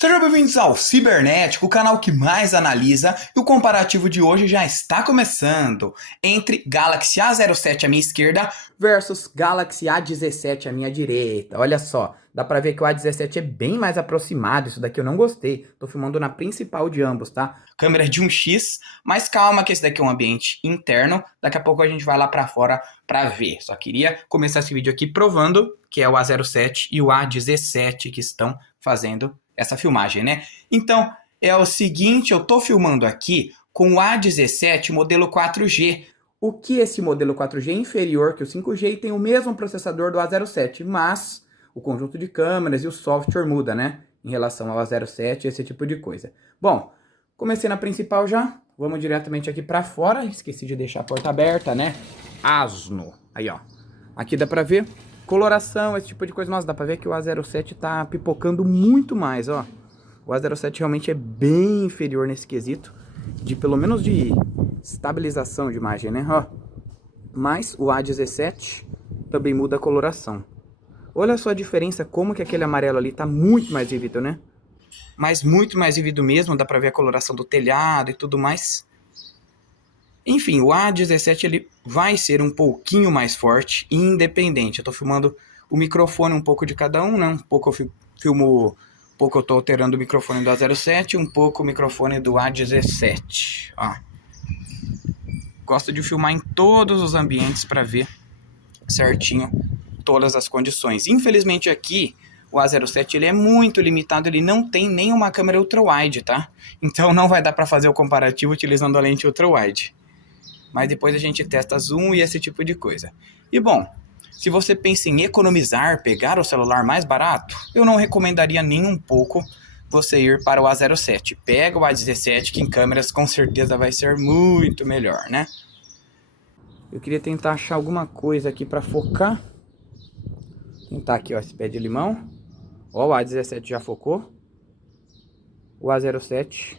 Sejam bem-vindos ao Cibernético, o canal que mais analisa, e o comparativo de hoje já está começando entre Galaxy A07 à minha esquerda versus Galaxy A17 à minha direita. Olha só, dá pra ver que o A17 é bem mais aproximado, isso daqui eu não gostei. Tô filmando na principal de ambos, tá? Câmera de 1x, mas calma que esse daqui é um ambiente interno, daqui a pouco a gente vai lá pra fora pra ver. Só queria começar esse vídeo aqui provando que é o A07 e o A17 que estão fazendo essa filmagem, né? Então, é o seguinte, eu tô filmando aqui com o A17 modelo 4G. O que esse modelo 4G é inferior que o 5G e tem o mesmo processador do A07, mas o conjunto de câmeras e o software muda, né? Em relação ao A07 e esse tipo de coisa. Bom, comecei na principal já, vamos diretamente aqui pra fora. Esqueci de deixar a porta aberta, né? Asno. Aí, ó. Aqui dá pra ver coloração, esse tipo de coisa. Nossa, dá pra ver que o A07 tá pipocando muito mais, ó. O A07 realmente é bem inferior nesse quesito, de pelo menos de estabilização de imagem, né? Ó. Mas o A17 também muda a coloração. Olha só a diferença, como que aquele amarelo ali tá muito mais vívido, né? Mas muito mais vívido mesmo, dá pra ver a coloração do telhado e tudo mais. Enfim, o A17 ele vai ser um pouquinho mais forte e independente. Eu tô filmando o microfone um pouco de cada um, né? Um pouco eu filmo, um pouco eu tô alterando o microfone do A07, um pouco o microfone do A17. Ó. Gosto de filmar em todos os ambientes para ver certinho todas as condições. Infelizmente aqui o A07 ele é muito limitado, ele não tem nenhuma câmera ultra-wide, tá? Então não vai dar para fazer o comparativo utilizando a lente ultra-wide. Mas depois a gente testa zoom e esse tipo de coisa. E bom, se você pensa em economizar, pegar o celular mais barato, eu não recomendaria nem um pouco você ir para o A07. Pega o A17 que em câmeras com certeza vai ser muito melhor, né? Eu queria tentar achar alguma coisa aqui para focar. Tentar aqui, ó, esse pé de limão. Ó, o A17 já focou. O A07.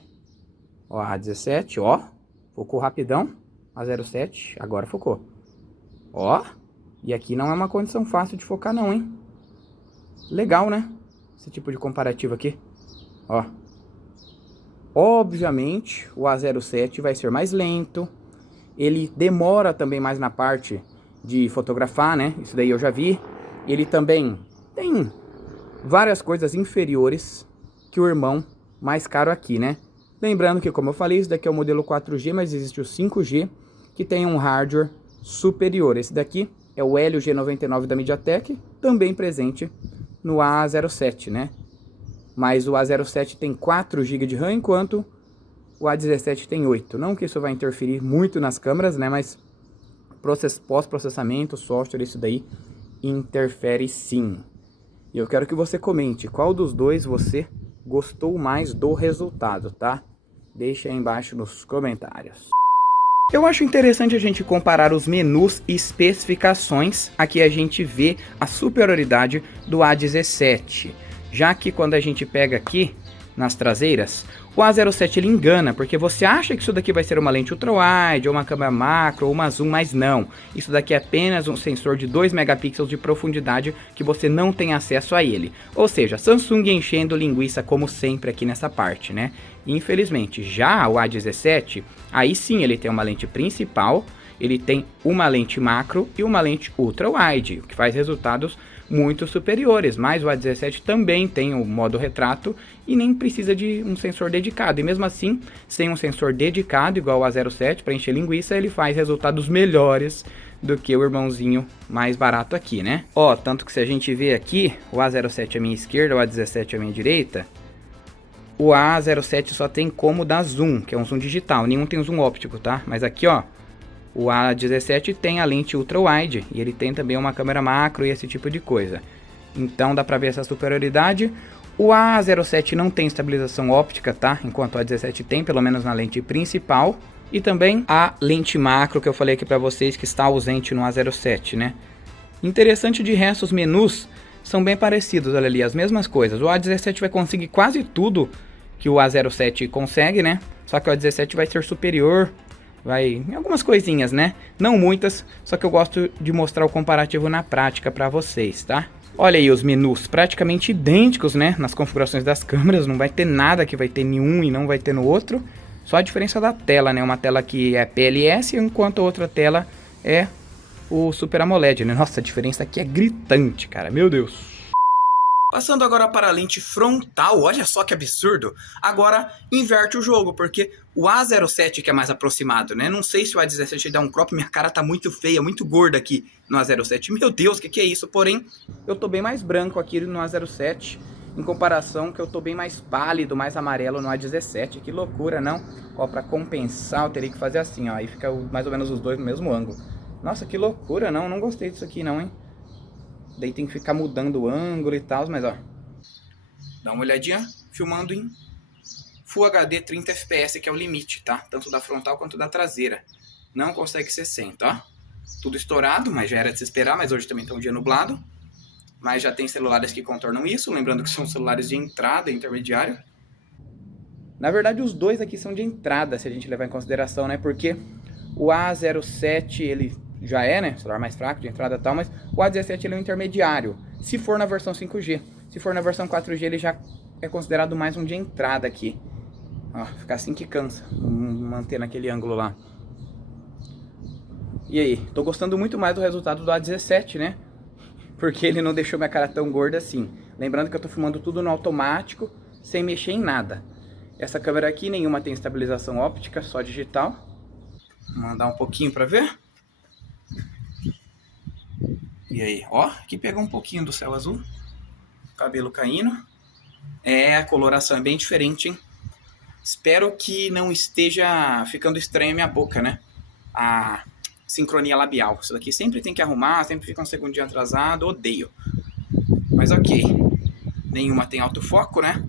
Ó, A17, ó. Focou rapidão. A07, agora focou. Ó, e aqui não é uma condição fácil de focar não, hein? Legal, né? Esse tipo de comparativo aqui. Ó. Obviamente, o A07 vai ser mais lento. Ele demora também mais na parte de fotografar, né? Isso daí eu já vi. Ele também tem várias coisas inferiores que o irmão mais caro aqui, né? Lembrando que, como eu falei, isso daqui é o modelo 4G, mas existe o 5G, que tem um hardware superior. Esse daqui é o Helio G99 da MediaTek, também presente no A07, né? Mas o A07 tem 4 GB de RAM, enquanto o A17 tem 8. Não que isso vai interferir muito nas câmeras, né? Mas pós-processamento, software, isso daí interfere sim. E eu quero que você comente qual dos dois você gostou mais do resultado, tá? Deixa aí embaixo nos comentários. Eu acho interessante a gente comparar os menus e especificações. Aqui a gente vê a superioridade do A17, já que quando a gente pega aqui nas traseiras, o A07 ele engana, porque você acha que isso daqui vai ser uma lente ultra-wide, ou uma câmera macro, ou uma zoom, mas não. Isso daqui é apenas um sensor de 2 megapixels de profundidade que você não tem acesso a ele. Ou seja, Samsung enchendo linguiça como sempre aqui nessa parte, né? Infelizmente, já o A17, aí sim ele tem uma lente principal, ele tem uma lente macro e uma lente ultra-wide, o que faz resultados muito superiores, mas o A17 também tem o modo retrato e nem precisa de um sensor dedicado, e mesmo assim, sem um sensor dedicado igual o A07 para encher linguiça, ele faz resultados melhores do que o irmãozinho mais barato aqui, né? Ó, tanto que se a gente vê aqui, o A07 à minha esquerda, o A17 à minha direita, o A07 só tem como dar zoom, que é um zoom digital, nenhum tem zoom óptico, tá? Mas aqui, ó, o A17 tem a lente ultra-wide e ele tem também uma câmera macro e esse tipo de coisa. Então dá pra ver essa superioridade. O A07 não tem estabilização óptica, tá? Enquanto o A17 tem, pelo menos na lente principal. E também a lente macro que eu falei aqui pra vocês que está ausente no A07, né? Interessante de resto, os menus são bem parecidos, olha ali, as mesmas coisas. O A17 vai conseguir quase tudo que o A07 consegue, né? Só que o A17 vai ser superior, vai em algumas coisinhas, né? Não muitas, só que eu gosto de mostrar o comparativo na prática para vocês, tá? Olha aí os menus praticamente idênticos, né? Nas configurações das câmeras, não vai ter nada que vai ter em um e não vai ter no outro. Só a diferença da tela, né? Uma tela que é PLS, enquanto a outra tela é o Super AMOLED, né? Nossa, a diferença aqui é gritante, cara. Meu Deus. Passando agora para a lente frontal, olha só que absurdo. Agora inverte o jogo, porque o A07 que é mais aproximado, né? Não sei se o A17 dá um crop, minha cara tá muito feia, muito gorda aqui no A07. Meu Deus, o que é isso? Porém, eu tô bem mais branco aqui no A07, em comparação que eu tô bem mais pálido, mais amarelo no A17. Que loucura, não? Ó, pra compensar eu teria que fazer assim, ó. Aí fica mais ou menos os dois no mesmo ângulo. Nossa, que loucura, não? Não gostei disso aqui não, hein? Daí tem que ficar mudando o ângulo e tal, mas ó. Dá uma olhadinha, filmando em Full HD 30 FPS, que é o limite, tá? Tanto da frontal quanto da traseira. Não consegue 60, ó. Tudo estourado, mas já era de se esperar, mas hoje também tá um dia nublado. Mas já tem celulares que contornam isso, lembrando que são celulares de entrada, intermediário. Na verdade, os dois aqui são de entrada, se a gente levar em consideração, né? Porque o A07, ele já é, né, celular mais fraco, de entrada e tal, mas o A17 ele é um intermediário, se for na versão 5G. Se for na versão 4G, ele já é considerado mais um de entrada aqui. Ó, fica assim que cansa, manter naquele ângulo lá. E aí, tô gostando muito mais do resultado do A17, né? Porque ele não deixou minha cara tão gorda assim. Lembrando que eu tô filmando tudo no automático, sem mexer em nada. Essa câmera aqui, nenhuma tem estabilização óptica, só digital. Vou mandar um pouquinho pra ver. E aí, ó, aqui pegou um pouquinho do céu azul. Cabelo caindo. É, a coloração é bem diferente, hein? Espero que não esteja ficando estranha a minha boca, né? A sincronia labial. Isso daqui sempre tem que arrumar, sempre fica um segundinho atrasado, odeio. Mas ok. Nenhuma tem autofoco, né?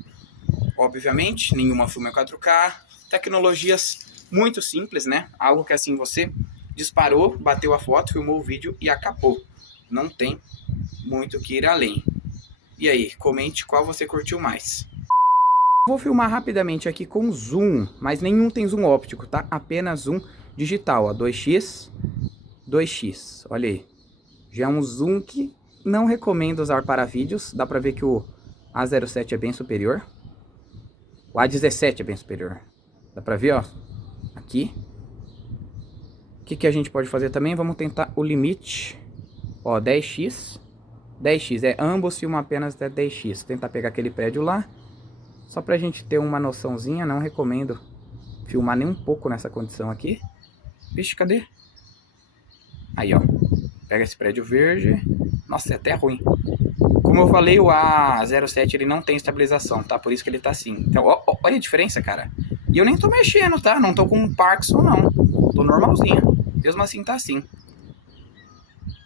Obviamente, nenhuma filma em 4K. Tecnologias muito simples, né? Algo que assim você disparou, bateu a foto, filmou o vídeo e acabou. Não tem muito que ir além. E aí, comente qual você curtiu mais. Vou filmar rapidamente aqui com zoom, mas nenhum tem zoom óptico, tá? Apenas zoom digital, ó, 2x, 2x, olha aí. Já é um zoom que não recomendo usar para vídeos, dá pra ver que o A07 é bem superior. O A17 é bem superior. Dá pra ver, ó, aqui. O que a gente pode fazer também? Vamos tentar o limite. Ó, 10x. 10x, ambos filmam apenas até 10x. Vou tentar pegar aquele prédio lá. Só pra gente ter uma noçãozinha, não recomendo filmar nem um pouco nessa condição aqui. Vixe, cadê? Aí, ó. Pega esse prédio verde. Nossa, é até ruim. Como eu falei, o A07 ele não tem estabilização, tá? Por isso que ele tá assim. Então, ó, olha a diferença, cara. E eu nem tô mexendo, tá? Não tô com um Parkinson, não. Tô normalzinho. Mesmo assim tá assim.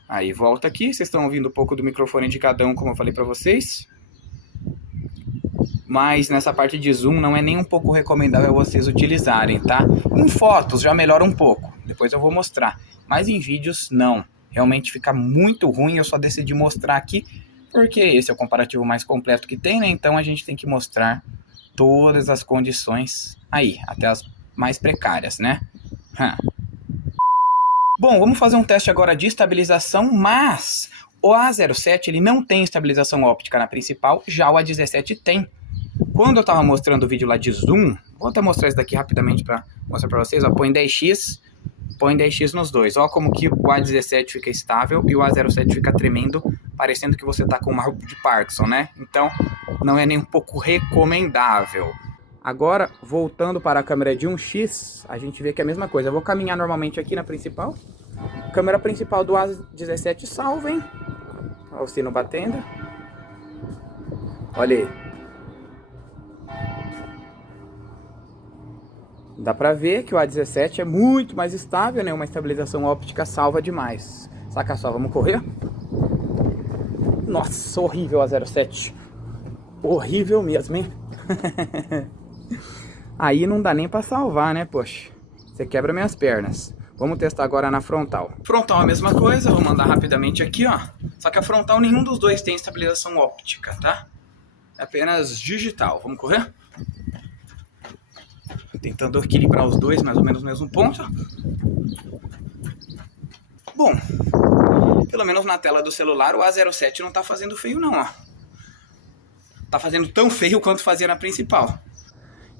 Aí, volta aqui. Vocês estão ouvindo um pouco do microfone de cada um, como eu falei pra vocês. Mas nessa parte de zoom não é nem um pouco recomendável vocês utilizarem, tá? Em fotos já melhora um pouco. Depois eu vou mostrar. Mas em vídeos, não. Realmente fica muito ruim. Eu só decidi mostrar aqui porque esse é o comparativo mais completo que tem, né? Então a gente tem que mostrar todas as condições aí, até as mais precárias, né? Bom, vamos fazer um teste agora de estabilização, mas o A07 ele não tem estabilização óptica na principal, já o A17 tem. Quando eu estava mostrando o vídeo lá de zoom, vou até mostrar isso daqui rapidamente para mostrar para vocês, ó, põe 10x nos dois, ó como que o A17 fica estável e o A07 fica tremendo, parecendo que você tá com uma de Parkinson, né? Então, não é nem um pouco recomendável. Agora, voltando para a câmera de 1x, a gente vê que é a mesma coisa. Eu vou caminhar normalmente aqui na principal. Câmera principal do A17 salva, hein? Olha o sino batendo. Olha aí. Dá pra ver que o A17 é muito mais estável, né? Uma estabilização óptica salva demais. Saca só, vamos correr? Nossa, horrível a 07. Horrível mesmo, hein? Aí não dá nem pra salvar, né, poxa? Você quebra minhas pernas. Vamos testar agora na frontal. Frontal a mesma coisa, vou mandar rapidamente aqui, ó. Só que a frontal nenhum dos dois tem estabilização óptica, tá? É apenas digital. Vamos correr? Tentando equilibrar os dois, mais ou menos no mesmo ponto. Bom, Pelo menos na tela do celular o A07 não tá fazendo feio não, ó. Tá fazendo tão feio quanto fazia na principal.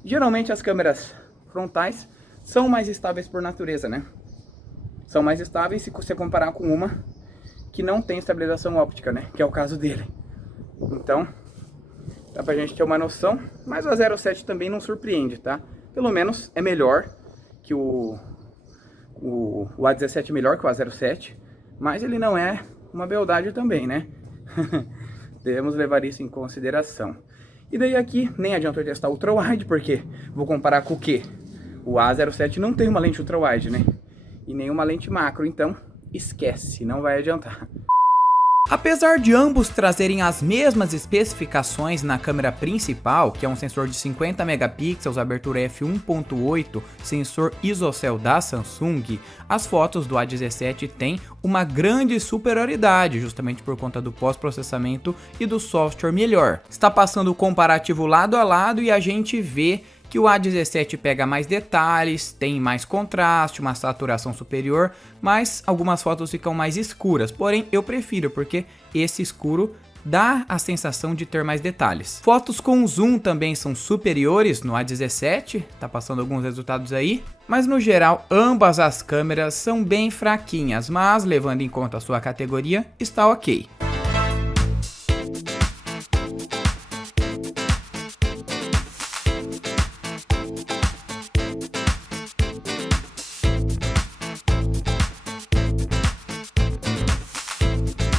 Geralmente as câmeras frontais são mais estáveis por natureza, né? São mais estáveis se você comparar com uma que não tem estabilização óptica, né? Que é o caso dele. Então, dá pra gente ter uma noção. Mas o A07 também não surpreende, tá? Pelo menos é melhor que o A17 é melhor que o A07. Mas ele não é uma beldade também, né? Devemos levar isso em consideração. E daí aqui, nem adianta eu testar ultra-wide, porque vou comparar com o quê? O A07 não tem uma lente ultra-wide, né? E nenhuma lente macro, então esquece, não vai adiantar. Apesar de ambos trazerem as mesmas especificações na câmera principal, que é um sensor de 50 megapixels, abertura f1.8, sensor ISOCELL da Samsung, as fotos do A17 têm uma grande superioridade, justamente por conta do pós-processamento e do software melhor. Está passando o comparativo lado a lado e a gente vê que o A17 pega mais detalhes, tem mais contraste, uma saturação superior, mas algumas fotos ficam mais escuras. Porém, eu prefiro, porque esse escuro dá a sensação de ter mais detalhes. Fotos com zoom também são superiores no A17, tá passando alguns resultados aí. Mas no geral, ambas as câmeras são bem fraquinhas, mas levando em conta a sua categoria, está ok.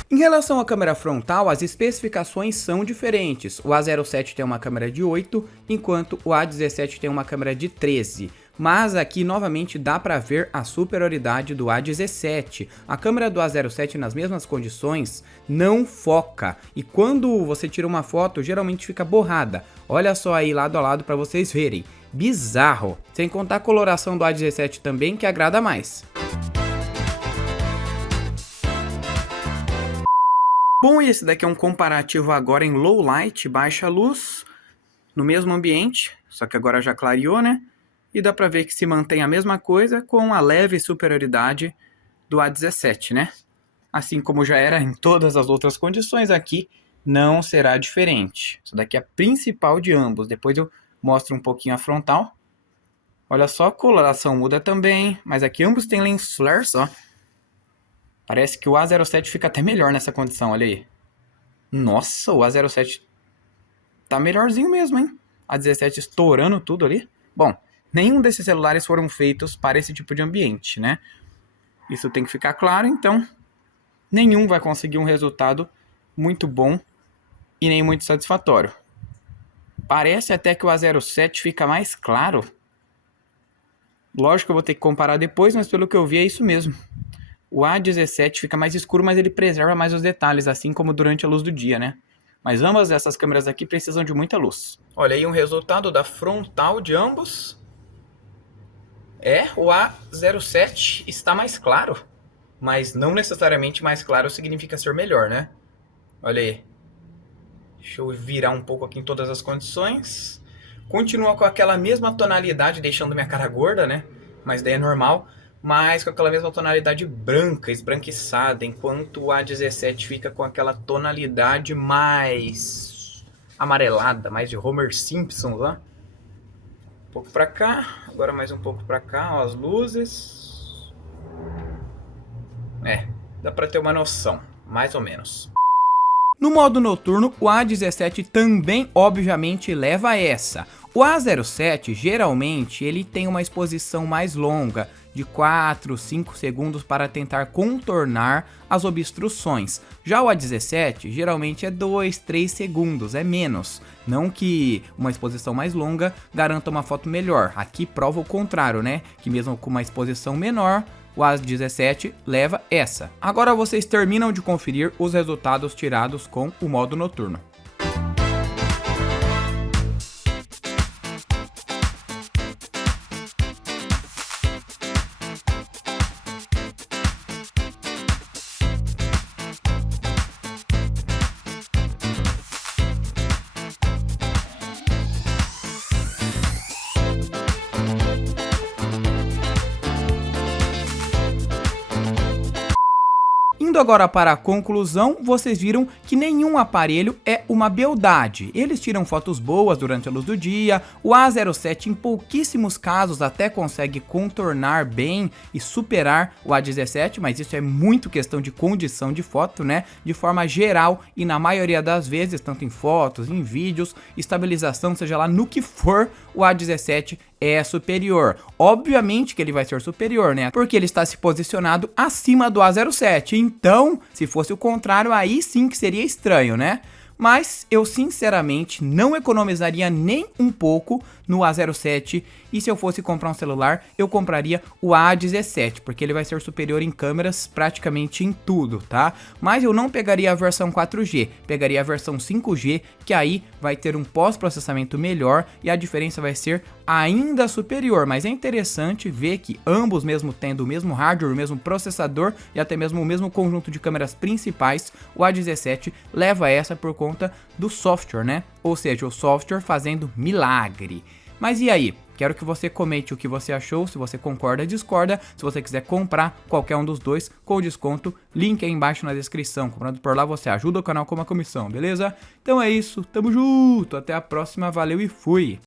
Em relação à câmera frontal, as especificações são diferentes. O A07 tem uma câmera de 8, enquanto o A17 tem uma câmera de 13. Mas aqui novamente dá para ver a superioridade do A17. A câmera do A07 nas mesmas condições não foca. E quando você tira uma foto, geralmente fica borrada. Olha só aí lado a lado para vocês verem. Bizarro. Sem contar a coloração do A17 também, que agrada mais. Bom, e esse daqui é um comparativo agora em low light, baixa luz, no mesmo ambiente, só que agora já clareou, né? E dá pra ver que se mantém a mesma coisa com a leve superioridade do A17, né? Assim como já era em todas as outras condições, aqui não será diferente. Isso daqui é a principal de ambos, depois eu mostro um pouquinho a frontal. Olha só, a coloração muda também, mas aqui ambos têm lens flares, ó. Parece que o A07 fica até melhor nessa condição, olha aí. Nossa, o A07 tá melhorzinho mesmo, hein? A17 estourando tudo ali. Bom, nenhum desses celulares foram feitos para esse tipo de ambiente, né? Isso tem que ficar claro, então nenhum vai conseguir um resultado muito bom e nem muito satisfatório. Parece até que o A07 fica mais claro. Lógico que eu vou ter que comparar depois, mas pelo que eu vi é isso mesmo. O A17 fica mais escuro, mas ele preserva mais os detalhes, assim como durante a luz do dia, né? Mas ambas essas câmeras aqui precisam de muita luz. Olha aí um resultado da frontal de ambos. O A07 está mais claro, mas não necessariamente mais claro significa ser melhor, né? Olha aí. Deixa eu virar um pouco aqui em todas as condições. Continua com aquela mesma tonalidade, deixando minha cara gorda, né? Mas daí é normal. Mas com aquela mesma tonalidade branca, esbranquiçada, enquanto o A17 fica com aquela tonalidade mais amarelada, mais de Homer Simpson lá. Um pouco pra cá, agora mais um pouco pra cá, ó, as luzes. Dá pra ter uma noção, mais ou menos. No modo noturno, o A17 também obviamente leva essa. O A07 geralmente ele tem uma exposição mais longa, de 4, 5 segundos para tentar contornar as obstruções. Já o A17 geralmente é 2, 3 segundos, é menos. Não que uma exposição mais longa garanta uma foto melhor. Aqui prova o contrário, né? Que mesmo com uma exposição menor, o A17 leva essa. Agora vocês terminam de conferir os resultados tirados com o modo noturno. Indo agora para a conclusão, vocês viram que nenhum aparelho é uma beldade. Eles tiram fotos boas durante a luz do dia, o A07 em pouquíssimos casos até consegue contornar bem e superar o A17, mas isso é muito questão de condição de foto, né? De forma geral e na maioria das vezes, tanto em fotos, em vídeos, estabilização, seja lá no que for, o A17 é superior. Obviamente que ele vai ser superior, né? Porque ele está se posicionado acima do A07. Então, se fosse o contrário, aí sim que seria estranho, né? Mas eu sinceramente não economizaria nem um pouco no A07 e se eu fosse comprar um celular, eu compraria o A17, porque ele vai ser superior em câmeras praticamente em tudo, tá? Mas eu não pegaria a versão 4G, pegaria a versão 5G, que aí vai ter um pós-processamento melhor e a diferença vai ser ainda superior, mas é interessante ver que ambos, mesmo tendo o mesmo hardware, o mesmo processador e até mesmo o mesmo conjunto de câmeras principais, o A17 leva essa por conta do software, né? Ou seja, o software fazendo milagre. Mas e aí? Quero que você comente o que você achou, se você concorda ou discorda. Se você quiser comprar qualquer um dos dois com desconto, link aí embaixo na descrição. Comprando por lá você ajuda o canal com uma comissão, beleza? Então é isso, tamo junto, até a próxima, valeu e fui!